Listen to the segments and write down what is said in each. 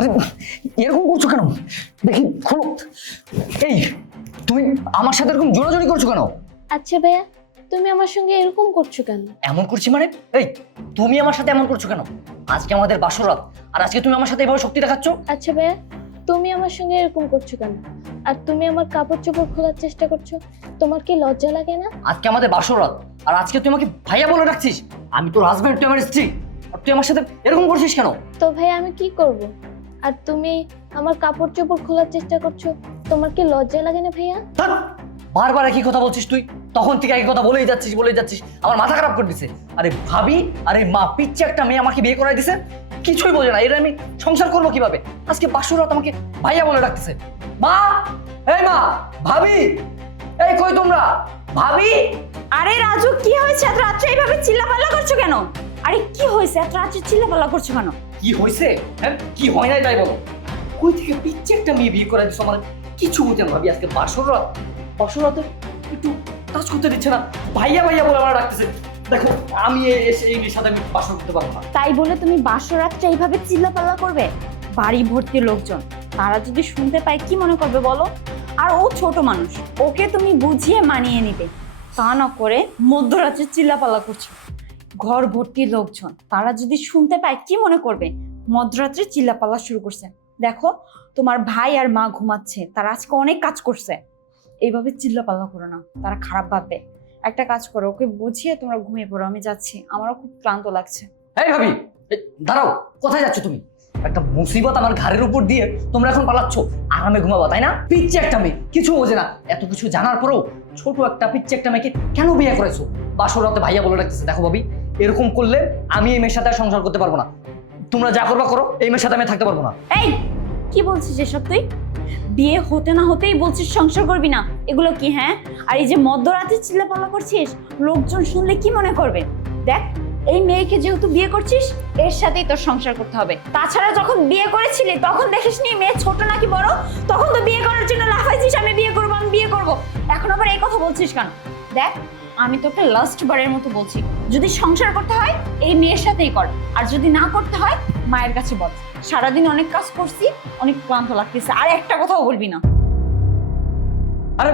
আরে এরকম করছো কেন? দেখি খোলো। এই তুমি আমার সাথে এরকম জোরাজোরি করছো কেন? আচ্ছা ভাইয়া, তুমি আমার সঙ্গে এরকম করছো কেন? এমন করছি মানে? এই তুমি আমার সাথে এমন করছো কেন? আজকে আমাদের বাসরাত, আর আজকে তুমি আমার সাথে এভাবে শক্তি দেখাচ্ছ? আচ্ছা ভাইয়া, তুমি আমার সঙ্গে এরকম করছো কেন? আর তুমি আমার কাপড় চোপড় খোলার চেষ্টা করছো, তোমার কি লজ্জা লাগে না? আজকে আমাদের বাসরাত, আর আজকে তুই আমাকে ভাইয়া বলে রাখছিস। আমি তোর হাজবেন্ড, তুই আমার স্ত্রী, আর তুই আমার সাথে এরকম করছিস কেন? তো ভাইয়া আমি কি করব? আর তুমি আমার কাপড় চোপড় খোলার চেষ্টা করছো, তোমার কি লজ্জা লাগে না ভাইয়া? ধ্যাৎ, বারবার একই কথা বলছিস তুই। তখন থেকে একই কথা বলেই যাচ্ছিস, আমার মাথা খারাপ করে দিছে। আরে ভাবি, আরে মা পিচ্ছি একটা মেয়ে আমাকে বিয়ে করাই দিছে, কিছুই বোঝে না। এর আমি সংসার করবো কিভাবে? আজকে বাসরাত আমাকে ভাইয়া বলে রাখতেছে। মা, এই মা, ভাবি, এই কই তোমরা? ভাবি! আরে রাজু, কি হয়েছে? এত রাত্রে এইভাবে চিল্লাপাল্লা করছো কেন? আরে কি হয়েছে? এত রাত্রে চিল্লাপাল্লা করছো কেন? কি হয়েছে? হ্যাঁ, কি হয় নাই তাই বলো। কই থেকে পিচ্ছি একটা মেয়ে বিয়ে করাই দিছো আমার, কিছু বোঝে না। ভাবি আজকে বাসরাতে একটু কাজ করতে দিচ্ছে না, ভাইয়া ভাইয়া বলে আমার রাখতেছে। দেখো আমি এই মেয়ের সাথে আমি বাসর করতে পারবো না। তাই বলে তুমি বাসরাত্রে এইভাবে চিল্লাপাল্লা করবে? বাড়ি ভর্তি লোকজন, তারা যদি শুনতে পায় কি মনে করবে বলো? আর ও ছোট মানুষ, ওকে তুমি বুঝিয়ে মানিয়ে নিবে, তা না করে মধ্যরাত্রে চিল্লাপাল্লা করছো। ঘর ভর্তি লোকজন, তারা যদি শুনতে পায় কি মনে করবে? মধ্যরাত্রে চিল্লাপাল্লা শুরু করছে। দেখো, তোমার ভাই আর মা ঘুমাচ্ছে, তারা আজকে অনেক কাজ করছে। এইভাবে চিল্লাপাল্লা করো না, তারা খারাপ ভাববে। একটা কাজ করো, ওকে বুঝিয়ে তোমরা ঘুমিয়ে পড়ো, আমি যাচ্ছি, আমারও খুব ক্লান্ত লাগছে। এই ভাবি, এই, দাঁড়াও, কোথায় যাচ্ছ তুমি? একটা মুসিবত আমার ঘাড়ের উপর দিয়ে তোমরা এখন পালাচ্ছ, আরামে ঘুমাবা তাই না? পিচ্ছি একটা মেয়ে, কিছু বোঝে না। এত কিছু জানার পরেও ছোট একটা পিচ্ছি একটা মেয়েকে কেন বিয়ে করেছো? বাসরাতে ভাইয়া বলে রাখতেছে। দেখো ভাবি, এরকম করলে আমি এই মেয়ের সাথে আর সংসার করতে পারবো না। তোমরা যা করবা করো, এই মেয়ের সাথে আমি থাকতে পারবো না। এই কি বলছিস এসব তুই? বিয়ে হতে না হতেই বলছিস সংসার করবি না, এগুলো কি? হ্যাঁ, আর এই যে মধ্যরাতে চিল্লাপাল্লা করছিস, লোকজন শুনলে কি মনে করবে? দেখ, এই মেয়েকে যেহেতু বিয়ে করছিস, এর সাথেই তোর সংসার করতে হবে। তাছাড়া যখন বিয়ে করেছিলি তখন দেখিসনি মেয়ে ছোট নাকি বড়? তখন তো বিয়ে করার জন্য লাফাইছিস, আমি বিয়ে করবো, আমি বিয়ে করবো। এখন আবার এই কথা বলছিস কেন? দেখ, আমি তোকে লাস্ট বারের মতো বলছি, যদি সংসার করতে হয় এই মেয়ের সাথেই কর, আর যদি না করতে হয় মায়ের কাছে বল। সারাদিন অনেক কাজ করছি, অনেক ক্লান্ত লাগতেছে, আর একটা কথাও বলবি না। আরে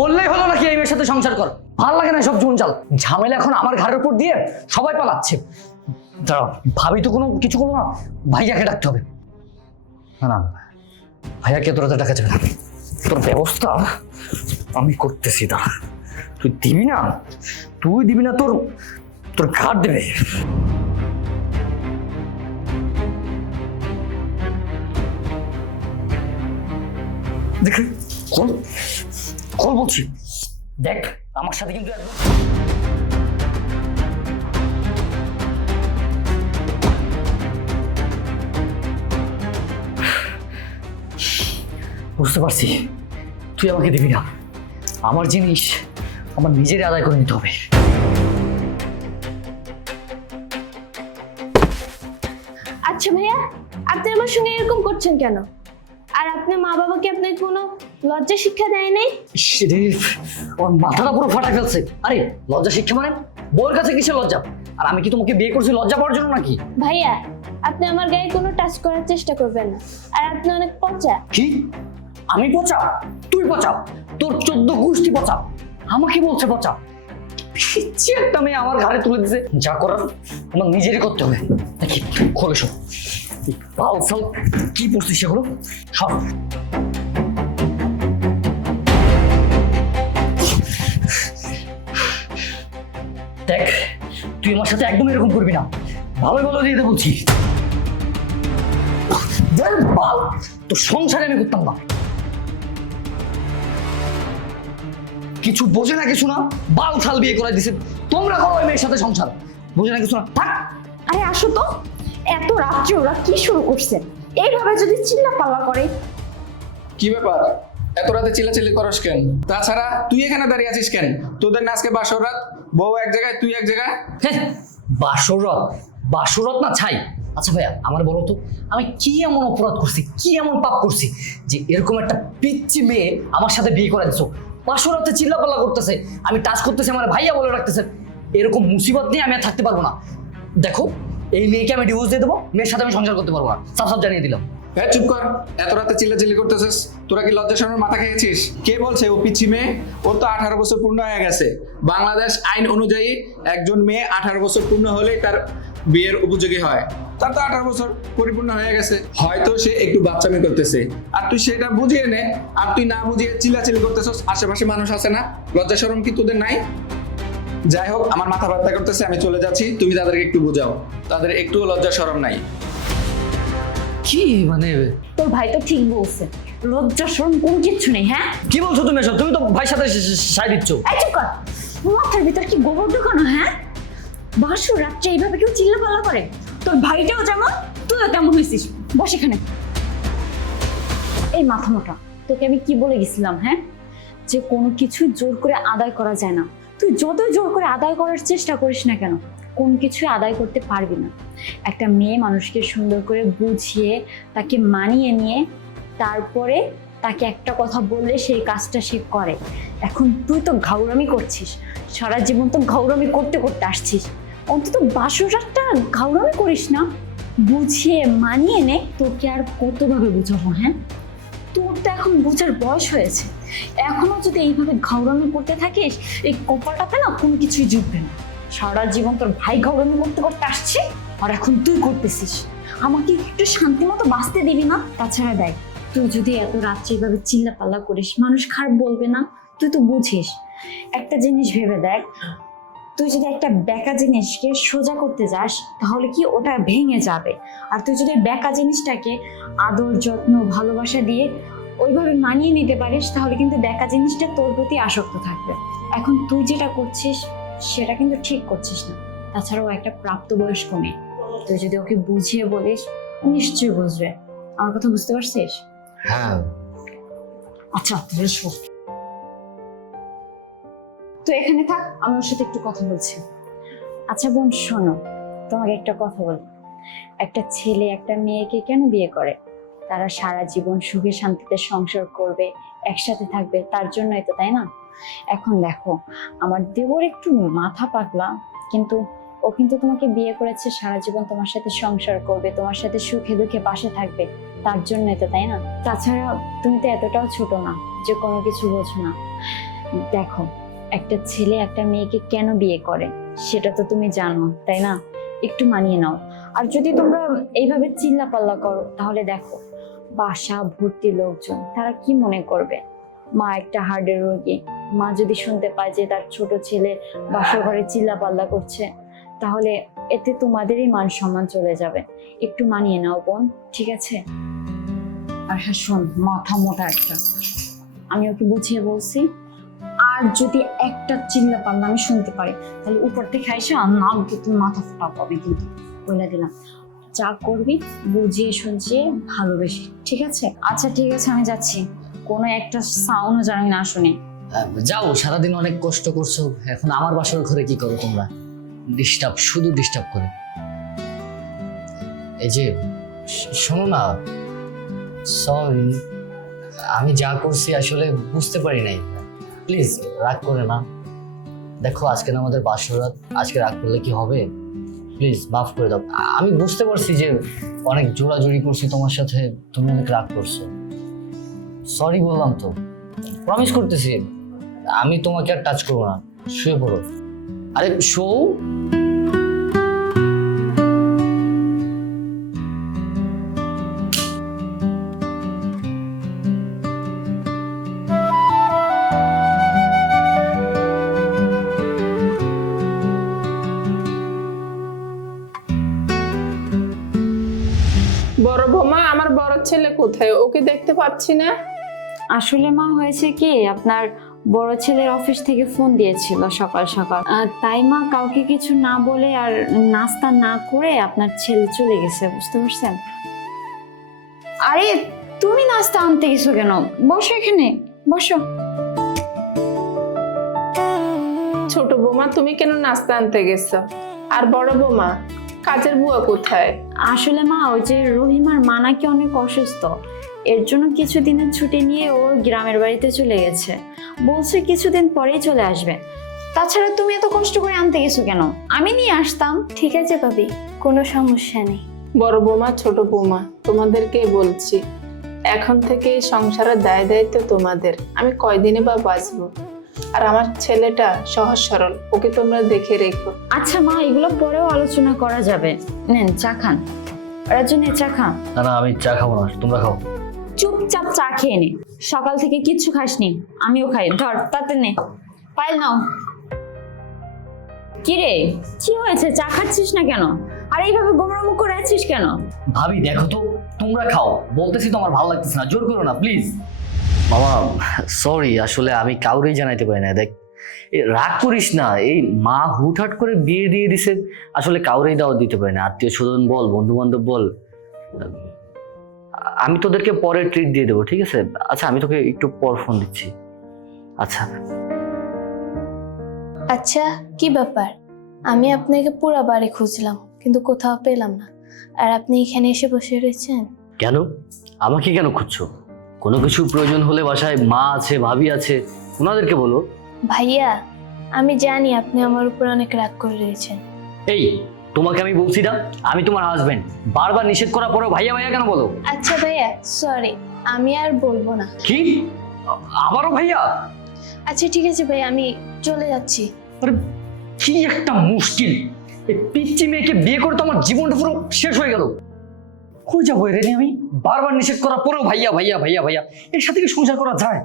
বললেই হলো নাকি এই মেয়ের সাথে সংসার কর? ভালো লাগে না সব জঞ্জাল ঝামেলা, এখন আমার ঘাড়ের উপর দিয়ে সবাই পালাচ্ছে। দাঁড়াও, ভাবি তো কোনো কিছু করলো না, ভাইয়াকে ডাকতে হবে। না না, ভাইয়াকে তোরা তো ডাকা যাবে না, তোর ব্যবস্থা আমি করতেছি। দাঁড়া, তুই দিবি না, তোর তোর ঘাট দেবে। দেখ, কল বলছি। দেখ, আমার সাথে কিন্তু একদম বুঝতে পারছি তুই আমাকে দিবি না। আমার জিনিস আমার নিজের আদায় করে নিতে হবে। আচ্ছা ভাইয়া, আপনি আমার সঙ্গে এরকম করছেন কেন? আর আপনার মা বাবাকে আপনাকে কোনো লজ্জা শিক্ষা দেয় নাই? রে, ওর মাথাটা পুরো ফাটা ফেলছে। আরে লজ্জা শিক্ষা মানে? বউয়ের কাছে কিসের লজ্জা? আর আমি কি তোমাকে বিয়ে করছি লজ্জা পাওয়ার জন্য নাকি? ভাইয়া, আপনি আমার গায়ে কোনো টাচ করার চেষ্টা করবেন না, আর আপনি অনেক পচা। কি? আমি পচা? তুই পচা? তোর 14 গোষ্ঠী পচা। আমাকে বলছে পচা? পিচ্ছি একটা মেয়ে আমার ঘাড়ে তুলে দিছে। যা করার আমার নিজেরই করতে হবে। দেখি, খোলে সব। বাল সাল কি পড়ছিস সেগুলো সব। দেখ, তুই আমার সাথে একদম এরকম করবি না, ভালো ভালো দিয়ে দে বলছি। বাল, তোর সংসারে আমি করতাম না। কিছু বোঝে না কিছু না, বাল ছাল বিয়ে করে দিছে। তোমরা করো ওই মেয়ের সাথে সংসার, বোঝে না কিছু না। থাক। আরে আসো তো, এত রাত্রে ওরা কি শুরু করছে? এইভাবে যদি চিল্লাপাল্লা করে। কি ব্যাপার, এত রাতে চিল্লাচিল্লি করস কেন? তাছাড়া তুই এখানে দাঁড়িয়ে আছিস কেন? তোদের না আজকে বাসরাত, বউ এক জায়গায় তুই এক জায়গায়। হ্যাঁ, বাসরত না ছাই। আচ্ছা ভাইয়া, আমার বলো তো, আমি কি এমন অপরাধ করছি, কি এমন পাপ করছি যে এরকম একটা পিচ্চি মেয়ে আমার সাথে বিয়ে করে দিছো? বাসরাতে চিল্লাপাল্লা করতেছে, আমি টাচ করতেছি, আমার ভাইয়া বলে রাখতেছে। এরকম মুসিবত নিয়ে আমি আর থাকতে পারবো না। দেখো, এই মেয়েকে আমি ডিভোর্স দিয়ে দেবো, মেয়ের সাথে আমি সংসার করতে পারবো না, সাফ সাফ জানিয়ে দিলাম। হ্যাঁ চুপ কর, এত রাতে চিল্লাচিল্লি করতেছিস? তোরা কি লজ্জা শরমের মাথা খেয়েছিস? কে বলছে ও পিচ্ছি মেয়ে? ওর তো 18 বছর পূর্ণ হয়ে গেছে। বাংলাদেশ আইন অনুযায়ী একজন মেয়ে 18 বছর পূর্ণ হলেই তার বিয়ের উপযোগী হয়। তার তো 18 বছর পরিপূর্ণ হয়ে গেছে, হয়তো সে একটু বাচ্চামি করতেছে, আর তুই সেটা বুঝিয়ে নে। আর তুই না বুঝিয়ে চিল্লাচিল্লি করতেছিস, আশেপাশে মানুষ আছে না? লজ্জা শরম কি তোদের নাই? যাই হোক, আমার মাথা ব্যথা করতেছে, আমি চলে যাচ্ছি। তুমি তাদেরকে একটু বোঝাও, তাদের একটুও লজ্জা শরম নাই। কি মানে তোর ভাই তো ঠিক বলছে, লজ্জা শরম কোন কিচ্ছু নেই। হ্যাঁ, কি বলছো তুমি এসব? তুমি তো ভাইয়ের সাথে সাই দিচ্ছ। এই চুপ কর, মাথার ভিতর কি গোবর ঢোকানো? হ্যাঁ, বাসর রাত্রে এইভাবে কেউ চিল্লাপাল্লা করে? তোর ভাইটাও যেমন, তুইও তেমন হয়েছিস। বস এখানে। এই মাথা মোটা, তোকে আমি কি বলে গেছিলাম? হ্যাঁ, যে কোনো কিছু জোর করে আদায় করা যায় না। তুই যতই জোর করে আদায় করার চেষ্টা করিস না কেন, কোন কিছুই আদায় করতে পারবি না। একটা মেয়ে মানুষকে সুন্দর করে বুঝিয়ে তাকে মানিয়ে নিয়ে তারপরে তাকে একটা কথা বললে সেই কাজটা সে করে। এখন তুই তো ঘাউরামি করছিস, সারা জীবন তো ঘাউরামি করতে করতে আসছিস। অন্তত বাসরাতটা ঘাউরামি করিস না, বুঝিয়ে মানিয়ে নে। তোকে আর কতভাবে বুঝাবো? হ্যাঁ, তোর তো এখন বোঝার বয়স হয়েছে। এখনো যদি এইভাবে ঘাউরামি করতে থাকিস, এই কপালটাতে না কোনো কিছুই জুটবে না। সারা জীবন তোর ভাই ঘাউরামি করতে করতে আসছে, আর এখন তুই করতেছিস। আমাকে একটু শান্তি মতো বাঁচতে দিবি না? তাছাড়া দেখ, তুই যদি এত রাত্রে এইভাবে চিল্লা পাল্লা করিস, মানুষ খারাপ বলবে না? তুই তো বুঝিস। একটা জিনিস ভেবে দেখ, তুই যদি একটা বেকা জিনিসকে সোজা করতে যাস তাহলে কি ওটা ভেঙে যাবে। আর তুই যদি বেকা জিনিসটাকে আদর যত্ন ভালোবাসা দিয়ে ওইভাবে মানিয়ে নিতে পারিস, তাহলে কিন্তু বেকা জিনিসটা তোর প্রতি আসক্ত থাকবে। এখন তুই যেটা করছিস সেটা কিন্তু ঠিক করছিস না। তাছাড়াও একটা প্রাপ্তবয়স্ক মেয়ে, তুই যদি ওকে বুঝিয়ে বলিস, ও নিশ্চয়ই বুঝবে। আমার কথা বুঝতে পারছিস? হ্যাঁ। আচ্ছা, তুই শোন, তো এখানে থাক, আমি ওর সাথে একটু কথা বলছি। আচ্ছা বোন, শোনো, তোমাকে একটা কথা বলি। একটা ছেলে একটা মেয়েকে কেন বিয়ে করে? তারা সারা জীবন সুখে শান্তিতে সংসার করবে, একসাথে থাকবে, তার জন্যই তো, তাই না? এখন দেখো, আমার দেবর একটু মাথা পাগলা, কিন্তু ও কিন্তু তোমাকে বিয়ে করেছে সারা জীবন তোমার সাথে সংসার করবে, তোমার সাথে সুখে দুঃখে পাশে থাকবে, তার জন্যই তো, তাই না? তাছাড়া তুমি তো এতটাও ছোট না যে কোনো কিছু বোঝো না। দেখো, একটা ছেলে একটা মেয়েকে কেন বিয়ে করে সেটা তো তুমি জানো, তাই না? একটু মানিয়ে নাও। আর যদি তোমরা এইভাবে চিল্লা পাল্লা করো, তাহলে দেখো বাসা ভর্তি লোকজন, তারা কি মনে করবে? মা একটা হার্টের রোগী, মা যদি শুনতে পায় যে তার ছোট ছেলে বাসা ঘরে চিল্লা পাল্লা করছে, তাহলে এতে তোমাদেরই মান সম্মান চলে যাবে। একটু মানিয়ে নাও বোন, ঠিক আছে? আর হ্যাঁ শোন, মাথা মোটা একটা, আমি ওকে বুঝিয়ে বলছি, আর যদি একটা চিল্লা পাল্লা আমি শুনতে পারি, তাহলে উপর থেকে এসে নাম তুমি মাথা ফোটা পাবে, কিন্তু বলে দিলাম। যা করবি বুঝিয়ে শুনছিয়ে ভালোবেসে, ঠিক আছে? আচ্ছা ঠিক আছে, আমি যাচ্ছি। কোনো একটা সাউন্ডও যেন আমি না শুনি। যাও, সারাদিন অনেক কষ্ট করছো, এখন আমার বাসার ঘরে কি করো তোমরা? ডিস্টার্ব, শুধু ডিস্টার্ব করে। এই যে শোনো না, সরি, আমি যা করছি আসলে বুঝতে পারি নাই। প্লিজ রাগ করে না। দেখো, আজকে না আমাদের বাসরাত, আজকে রাগ করলে কি হবে? প্লিজ মাফ করে দাও। আমি বুঝতে পারছি যে অনেক জোড়াজুড়ি করছি তোমার সাথে, তুমি অনেক রাগ করছো। সরি বললাম তো, প্রমিস করতেছি আমি তোমাকে আর টাচ করবো না। শুয়ে পড়ো। আরে শো। বড় বৌমা, আমার বড় ছেলে কোথায়? ওকে দেখতে পাচ্ছি না। আসলে মা হয়েছে কি, আপনার বড় ছেলের অফিস থেকে ফোন দিয়েছিল সকাল সকাল, তাই মা কাউকে কিছু না বলে আর নাস্তা না করে আপনার ছেলে চলে গেছে, বুঝতে পারছেন? আরে তুমি নাস্তা আনতে গেছো কেন? বসো এখানে, বসো। ছোট বৌমা, তুমি কেন নাস্তা আনতে গেছো? আর বড় বৌমা, কাজের বুয়া কোথায়? আসলে মা, ওই যে রহিমার মা নাকি অনেক অসুস্থ, এর জন্য কিছুদিনের ছুটি নিয়ে ও গ্রামের বাড়িতে চলে গেছে, বলছে কিছুদিন পরেই চলে আসবে। তাছাড়া তুমি এত কষ্ট করে আনতে গেছো কেন? আমি নিয়ে আসতাম। ঠিক আছে ভাবি, কোনো সমস্যা নেই। বড় বৌমা, ছোট বৌমা, তোমাদেরকে বলছি, এখন থেকে এই সংসারের দায় দায়িত্ব তোমাদের। আমি কয়দিনে বা বাঁচবো, আর আমার ছেলেটা সহজ সরল, ওকে তোমরা দেখে রেখো। আচ্ছা মা, এগুলো পরেও আলোচনা করা যাবে। নেন চা খান। রাজু নে চা খা। না না, আমি চা খাবো না, তোমরা খাও। চুপচাপ চা খেয়ে নে, সকাল থেকে কিচ্ছু খাসনি। আমিও খাই, ধর তাতে নে, পাইল নাও। কি রে, কি হয়েছে? চা খাচ্ছিস না কেন? আর এইভাবে গোমরা মুখ করে আছিস কেন? ভাবি দেখো তো, তোমরা খাও, বলতেছি তো আমার ভালো লাগতেছে না, জোর করো না প্লিজ। মামা সরি, আসলে আমি কাউরেই জানাইতে পারি না। দেখ রাগ করিস না, এই মা হুটহাট করে বিয়ে দিয়ে দিছে, আসলে কাউরেই দাওয়াত দিতে পারি না। আত্মীয় স্বজন বল, বন্ধু বান্ধব বল, আমি তোদেরকে পরে ট্রিট দিয়ে দেবো, ঠিক আছে? আচ্ছা আমি তোকে একটু পর ফোন দিচ্ছি। আচ্ছা আচ্ছা, কি ব্যাপার? আমি আপনাকে পুরো বাড়ি খুঁজলাম কিন্তু কোথাও পেলাম না, আর আপনি এখানে এসে বসে রয়েছেন। কেন আমাকে কেন খুঁজছো? কোনো কিছু প্রয়োজন হলে বাসায় মা আছে, ভাবি আছে, ওনাদেরকে বলো। ভাইয়া, আমি জানি আপনি আমার উপর অনেক রাগ করে রয়েছেন। এই তোমাকে আমি বলছি না আমি তোমার হাজবেন্ড, বারবার নিষেধ করার পরেও ভাইয়া ভাইয়া কেন বলো? আচ্ছা ভাইয়া, সরি, আমি আর বলবো না। কি আবারও ভাইয়া? আচ্ছা ঠিক আছে ভাইয়া, আমি চলে যাচ্ছি। আরে কি একটা মুশকিল, এই পিচ্চি মেয়েকে বিয়ে করে তো আমার জীবনটা পুরো শেষ হয়ে গেল। কই যাবো রে আমি? বারবার নিষেধ করার পরেও ভাইয়া ভাইয়া ভাইয়া ভাইয়া, এর সাথে কি সংসার করা যায়?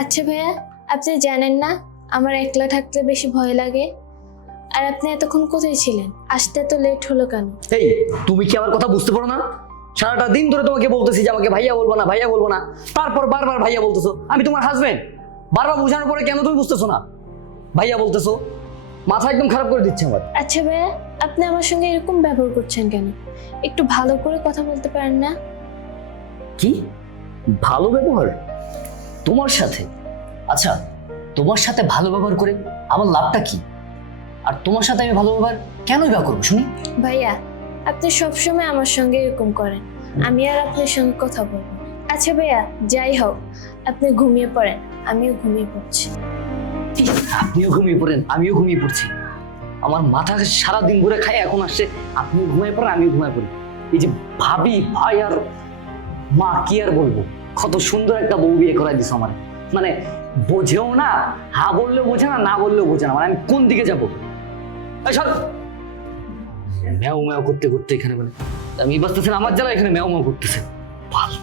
আচ্ছা ভাইয়া, আপনি জানেন না আমার একলা থাকতে বেশি ভয় লাগে। আর আপনি এতক্ষণ কোথায় ছিলেন? আসতে তো লেট হলো কেন? এই তুমি কি আমার কথা বুঝতে পারো না? সারাটা দিন ধরে তোমাকে বলতেছি যে আমাকে ভাইয়া বলবো না, ভাইয়া বলবো না, তারপর বারবার ভাইয়া বলতেছো। আমি তোমার হাজবেন্ড, বারবার বোঝানোর পরে কেন তুমি বুঝতেছো না? ভাইয়া বলতেছো, মাথা একদম খারাপ করে দিচ্ছে আমার। আচ্ছা ভাইয়া, আপনি আমার সঙ্গে এরকম ব্যবহার করছেন কেন? একটু ভালো করে কথা বলতে পারেন না? কি ভালো ব্যবহার তোমার সাথে? আচ্ছা তোমার সাথে ভালো ব্যবহার করে আমার লাভটা কি? আর তোমার সাথে আমি ভালো ব্যবহার কেনই বা করবো শুনি? ভাইয়া, আপনি সবসময় আমার সঙ্গে এরকম করেন, আমি আর আপনার সঙ্গে কথা বলবো না। আচ্ছা ভাইয়া, যাই হোক, আপনি ঘুমিয়ে পড়েন, আমিও ঘুমিয়ে পড়ছি। আপনিও ঘুমিয়ে পড়েন, আমিও ঘুমিয়ে পড়ছি। আমার মাথা সারাদিন ঘুরে খায়, এখন আসছে আপনিও ঘুমিয়ে পড়েন, আমিও ঘুমিয়ে পড়ি। এই যে ভাবি, ভাই আর মা, কি আর বলবো, কত সুন্দর একটা বউ বিয়ে করাই দিছো আমার। মানে বোঝেও না, হা বললেও বোঝে না, না বললেও বোঝে না, মানে আমি কোন দিকে যাবো? ম্যাও ম্যাও করতে করতে এখানে, মানে আমি বাঁচতেছেন আমার জ্বালা, এখানে ম্যাও ম্যাও করতেছে। ভালো,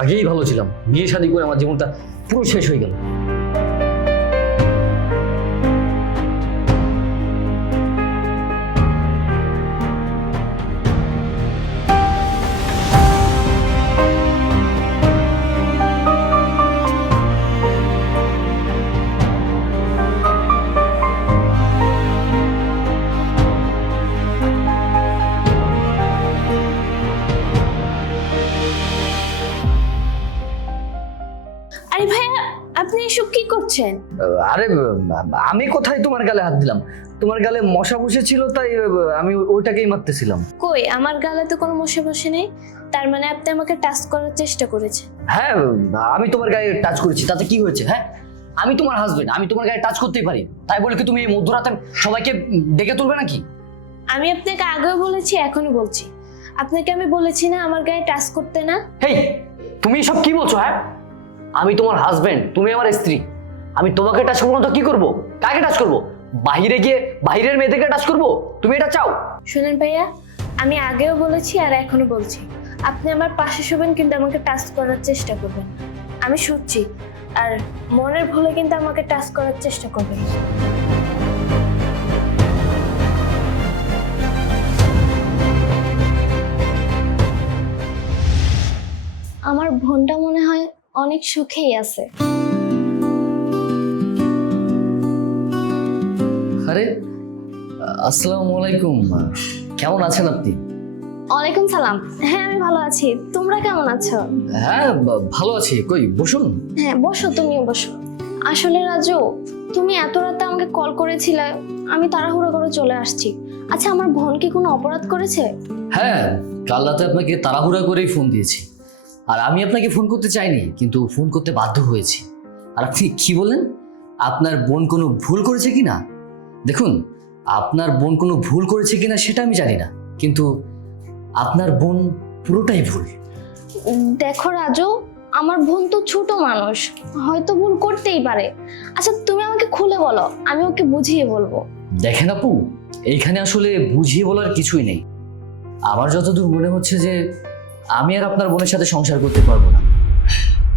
আগেই ভালো ছিলাম, বিয়ে শাদী করে আমার জীবনটা পুরো শেষ হয়ে গেল। আরে ভাইয়া, আপনি এসব কি করছেন? আরে আমি কোথায় তোমার গালে হাত দিলাম? তোমার গালে মশা বসেছিল, তাই আমি ওইটাকেই মারতেছিলাম। কই, আমার গালে তো কোনো মশা বসে নেই। তার মানে আপনি আমাকে টাচ করার চেষ্টা করেছেন? হ্যাঁ আমি তোমার গায়ে টাচ করেছি, তাতে কি হয়েছে? হ্যাঁ আমি তোমার হাজবেন্ড, আমি তোমার গায়ে টাচ করতেই পারি, তাই বলে কি তুমি এই মধ্যরাতে সবাইকে ডেকে তুলবে নাকি? আমি আপনাকে আগেও বলেছি, এখনো বলছি, আপনাকে আমি বলেছি না আমার গায়ে টাচ করতে না? হেই তুমি সব কি বলছো? হ্যাঁ আমি তোমার হাজবেন্ড, তুমি আমার স্ত্রী, আমি তোমাকে টাচ করবো না তো কি করবো? কাকে টাচ করবো? বাইরে গিয়ে বাইরের মেয়েদেরকে টাচ করবো? তুমি এটা চাও? শুনেন ভাইয়া, আমি আগেও বলেছি আর এখনো বলছি, আপনি আমার পাশে শোবেন কিন্তু আমাকে টাচ করার চেষ্টা করবেন না। আমি শুচ্ছি, আর মনের ভুলে কিন্তু আমাকে টাচ করার চেষ্টা করবেন না। আমার বোনটা মনে হয় অনেক সুখেই আছে। আরে আসসালামু আলাইকুম, কেমন আছেন আপনি? ওয়ালাইকুম সালাম। হ্যাঁ আমি ভালো আছি, তোমরা কেমন আছো? হ্যাঁ ভালো আছি, কই বসুন। হ্যাঁ বসো, তুমিও বসো। আসলে রাজু, তুমি এত রাতে আমাকে কল করেছিলে, আমি তাড়াহুড়ো করে চলে আসছি। আচ্ছা, আমার বোন কি কোনো অপরাধ করেছে? হ্যাঁ, কাল রাতে আপনাকে তাড়াহুড়া করেই ফোন দিয়েছি। আর আমি আপনাকে ফোন করতে চাইনি, কিন্তু ফোন করতে বাধ্য হয়েছি। আর আপনি কি বললেন আপনার বোন কোনো ভুল করেছে কিনা? দেখুন, আপনার বোন কোনো ভুল করেছে কিনা সেটা আমি জানি না, কিন্তু আপনার বোন পুরোটাই ভুল। দেখো রাজু, আমার বোন তো ছোট মানুষ, হয়তো ভুল করতেই পারে। আচ্ছা, তুমি আমাকে খুলে বলো, আমি ওকে বুঝিয়ে বলবো। দেখেন আপু, এইখানে আসলে বুঝিয়ে বলার কিছুই নেই। আমার যতদূর মনে হচ্ছে যে আমি আর আপনার বোনের সাথে সংসার করতে পারবো না।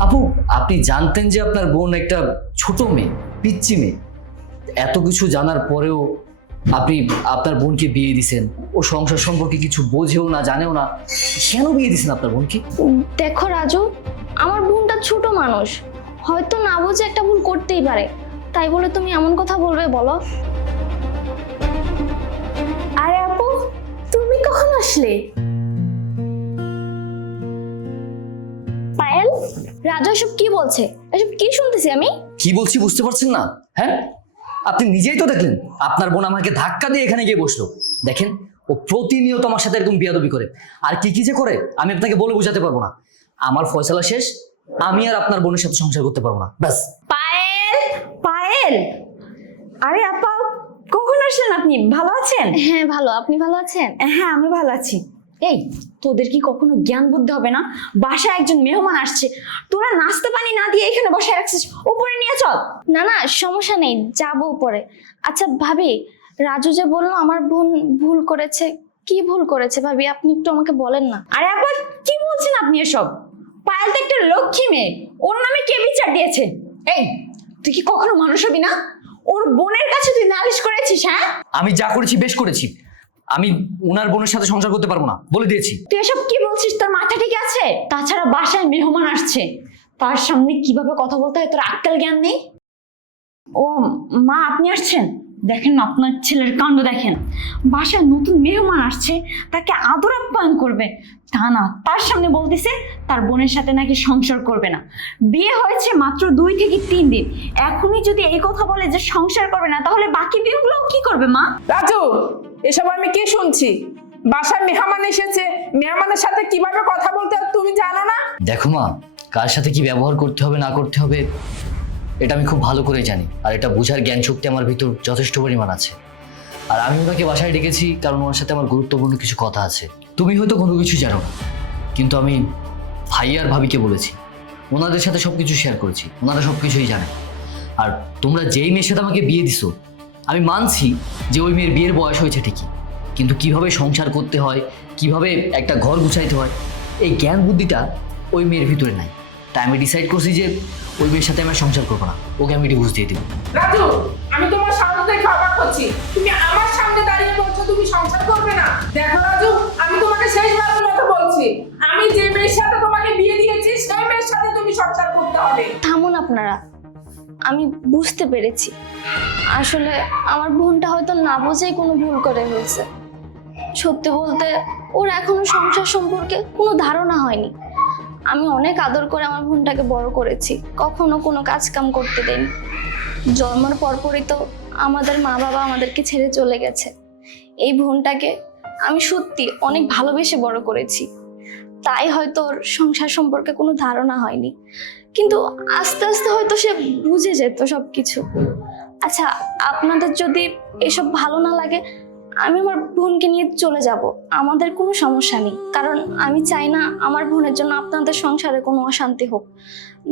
আপু, আপনি জানতেন যে আপনার বোন একটা ছোট মেয়ে, পিচ্চি মেয়ে। এত কিছু জানার পরেও আপনি আপনার বোনকে বিয়ে দিছেন। ও সংসার সম্পর্কে কিছু বোঝেও না, জানেও না, কেন বিয়ে দিছেন আপনার বোনকে? দেখো রাজু, আমার বোনটা ছোট মানুষ, হয়তো না বুঝে একটা ভুল করতেই পারে, তাই বলে তুমি এমন কথা বলবে বলো? আরে আপু, তুমি কখন আসলে? পায়েল, রাজু এসব কি বলছে? এসব কি শুনতেছি আমি? কি বলছি বুঝতে পারছেন না? হ্যাঁ, আপনি নিজেই তো দেখলেন আপনার বোন আমাকে ধাক্কা দিয়ে এখানে গিয়ে বসলো। দেখেন, ও প্রতিনিয়ত আমার সাথে একদম বিয়াদবি করে। আর কি কি যে করে আমি আপনাকে বলে বোঝাতে পারবো না। আমার ফয়সালা শেষ, আমি আর আপনার বোনের সাথে সংসার করতে পারবো না, ব্যাস। পায়েল, পায়েল, আরে আপা, কখন আসলেন আপনি? ভালো আছেন? হ্যাঁ ভালো, আপনি ভালো আছেন? হ্যাঁ, আমি ভালো আছি। এই, তোদের কি কখনো জ্ঞান বুদ্ধি হবে না? বাসায় একজন মেহমান আসছে, তোরা নাস্তা পানি না দিয়ে এখানে বসায় রাখছিস, উপরে নিয়ে চল। না না, সমস্যা নেই, যাবো উপরে। আচ্ছা ভাবি, রাজু যে বললো আমার বোন ভুল করেছে, কি ভুল করেছে ভাবি, আপনি একটু আমাকে বলেন না। আরে আপা, কি বলছেন আপনি এসব? পায়েল তো একটা লক্ষ্মী মেয়ে, ওর নামে কে বিচার দিয়েছে? এই, তুই কি কখনো মানুষ হবি না? ওর বোনের কাছে তুই নালিশ করেছিস? হ্যাঁ, আমি যা করেছি বেশ করেছি। আমি ওনার বোনের সাথে সংসার করতে পারবো না, বলে দিয়েছি। তুই এসব কি বলছিস? তোর মাথা ঠিক আছে? তাছাড়া বাসায় মেহমান আসছে, তার সামনে কিভাবে কথা বলতে হয় তোর আক্কেল জ্ঞান নেই? ও মা, আপনি আসছেন? দেখেন না আপনার ছেলের কাণ্ড, দেখেন। বাসায় নতুন মেহমান আসছে, তাকে আদর আপ্যায়ন করবে, তা না তার সামনে বলতেছে তার বোনের সাথে নাকি সংসার করবে না। বিয়ে হয়েছে মাত্র 2 থেকে 3 দিন, এখনই যদি এই কথা বলে যে সংসার করবে না, তাহলে বাকি দিনগুলো কি করবে মা? রাজু, এসব আমি কি শুনছি? বাসায় মেহমান এসেছে, মেহমানের সাথে কিভাবে কথা বলতে হয় তুমি জানো না? দেখো মা, কার সাথে কি ব্যবহার করতে হবে না করতে হবে এটা আমি খুব ভালো করে জানি। আর এটা বোঝার জ্ঞান শক্তি আমার ভিতর যথেষ্ট পরিমাণ আছে। আর আমি ওনাকে বাসায় ডেকেছি কারণ ওনার সাথে আমার গুরুত্বপূর্ণ কিছু কথা আছে। তুমি হয়তো কোনো কিছু জানো না, কিন্তু আমি ভাই আর ভাবিকে বলেছি, ওনাদের সাথে সবকিছু শেয়ার করেছি, ওনারা সবকিছুই জানে। আর তোমরা যেই মেয়ের সাথে আমাকে বিয়ে দিছো, আমি মানছি যে ওই মেয়ের বিয়ের বয়স হয়েছে ঠিকই, কিন্তু কিভাবে সংসার করতে হয়, কিভাবে একটা ঘর গুছাইতে হয়, এই জ্ঞান বুদ্ধিটা ওই মেয়ের ভিতরে নাই। তাই আমি ডিসাইড করছি যে ওই মেয়ের সাথে আমি সংসার করবো না, ওকে আমি ডিভোর্স দিয়ে দিব। রাজু, আমি তোমার সামনে থেকে অবাক হচ্ছি, তুমি আমার সামনে দাঁড়িয়ে বলছো তুমি সংসার করবে না। দেখো রাজু, আমি তোমাকে শেষবারের মতো বলছি, আমি যে মেয়ের সাথে তোমাকে বিয়ে দিয়েছি সেই মেয়ের সাথে তুমি সংসার করতে হবে। থামুন আপনারা, আমি বুঝতে পেরেছি আসলে আমার বোনটা হয়তো না বুঝেই কোনো ভুল করে ফেলছে। সত্যি বলতে ওর এখনো সংসার সম্পর্কে কোনো ধারণা হয়নি। আমি অনেক আদর করে আমার বোনটাকে বড় করেছি, কখনো কোনো কাজ কাম করতে দেয়নি। জন্মের পরপরই তো আমাদের মা বাবা আমাদেরকে ছেড়ে চলে গেছে। এই বোনটাকে আমি সত্যি অনেক ভালোবেসে বড় করেছি, তাই হয়তো ওর সংসার সম্পর্কে কোনো ধারণা হয়নি, কিন্তু আস্তে আস্তে হয়তো সে বুঝে যেত সবকিছু। আচ্ছা, আপনাদের যদি এসব ভালো না লাগে আমি আমার বোনকে নিয়ে চলে যাব, আমাদের কোনো সমস্যা নেই, কারণ আমি চাই না আমার বোনের জন্য আপনাদের সংসারে কোনো অশান্তি হোক।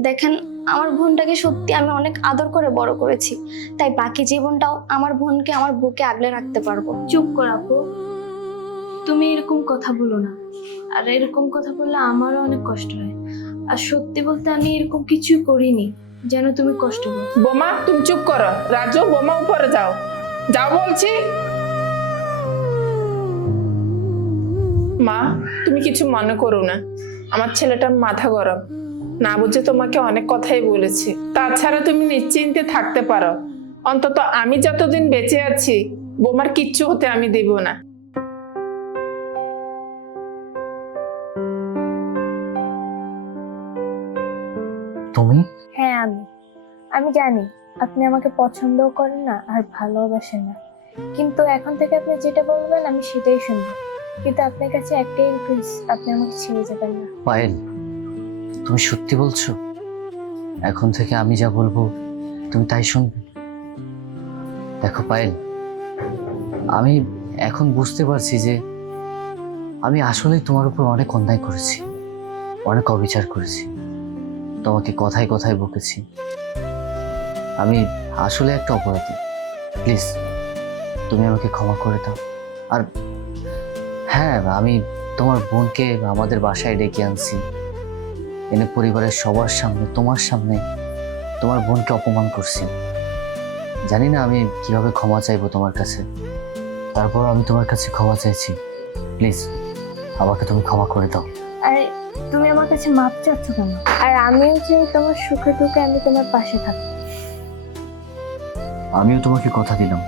দেখেন, আমার বোনটাকে সত্যি আমি অনেক আদর করে বড় করেছি, তাই বাকি জীবনটাও আমার বোনকে আমার বুকে আগলে রাখতে পারবো। চুপ কর আপু, তুমি এরকম কথা বলো না, আর এরকম কথা বললে আমারও অনেক কষ্ট হয়। আর সত্যি বলতে আমি এরকম কিছুই করিনি যেন তুমি কষ্ট পাও। বোমা, তুমি চুপ করো। রাজু, বোমা উপরে যাও, যাও বলছি। মা, তুমি কিছু মনে করো না, আমার ছেলেটার মাথা গরম, না বুঝে তোমাকে অনেক কথাই বলেছি। তাছাড়া তুমি নিশ্চিন্তে থাকতে পারো, অন্তত আমি যতদিন বেঁচে আছি বোমার কিচ্ছু হতে আমি দেব না। তুমি? হ্যাঁ আমি জানি আপনি আমাকে পছন্দও করেন না আর ভালোবাসেন না, কিন্তু এখন থেকে আপনি যেটা বলবেন আমি সেটাই শুনবো। কিন্তু আপনার কাছে একটাই রিকোয়েস্ট, আপনি আমাকে ছেড়ে যাবেন না। পায়েল, তুমি সত্যি বলছো? এখন থেকে আমি যা বলবো তুমি তাই শুনবে? দেখো পায়েল, আমি এখন বুঝতে পারছি যে আমি আসলেই তোমার উপর অনেক অন্যায় করেছি, অনেক অবিচার করেছি, তোমাকে কথায় কথায় বকেছি। আমি আসলে একটা অপরাধী। প্লিজ তুমি আমাকে ক্ষমা করে দাও। আর হ্যাঁ, আমি তোমার বোনকে আমাদের বাসায় ডেকে আনছি, এনে পরিবারের সবার সামনে, তোমার সামনে তোমার বোনকে অপমান করছি। জানি না আমি কিভাবে ক্ষমা চাইবো তোমার কাছে, তারপর আমি তোমার কাছে ক্ষমা চাইছি। প্লিজ আমাকে তুমি ক্ষমা করে দাও। আর তুমি আমার কাছে মাপ চাচ্ছ কেন? আর আমিও চাই তোমার সুখে দুঃখে আমি তোমার পাশে থাকবো। আমিও তোমাকে কথা দিলাম,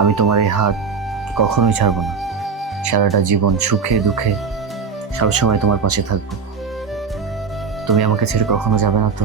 আমি তোমার এই হাত কখনোই ছাড়বো না। সারাটা জীবন সুখে দুঃখে সবসময় তোমার পাশে থাকবো। তুমি আমাকে ছেড়ে কখনো যাবে না তো?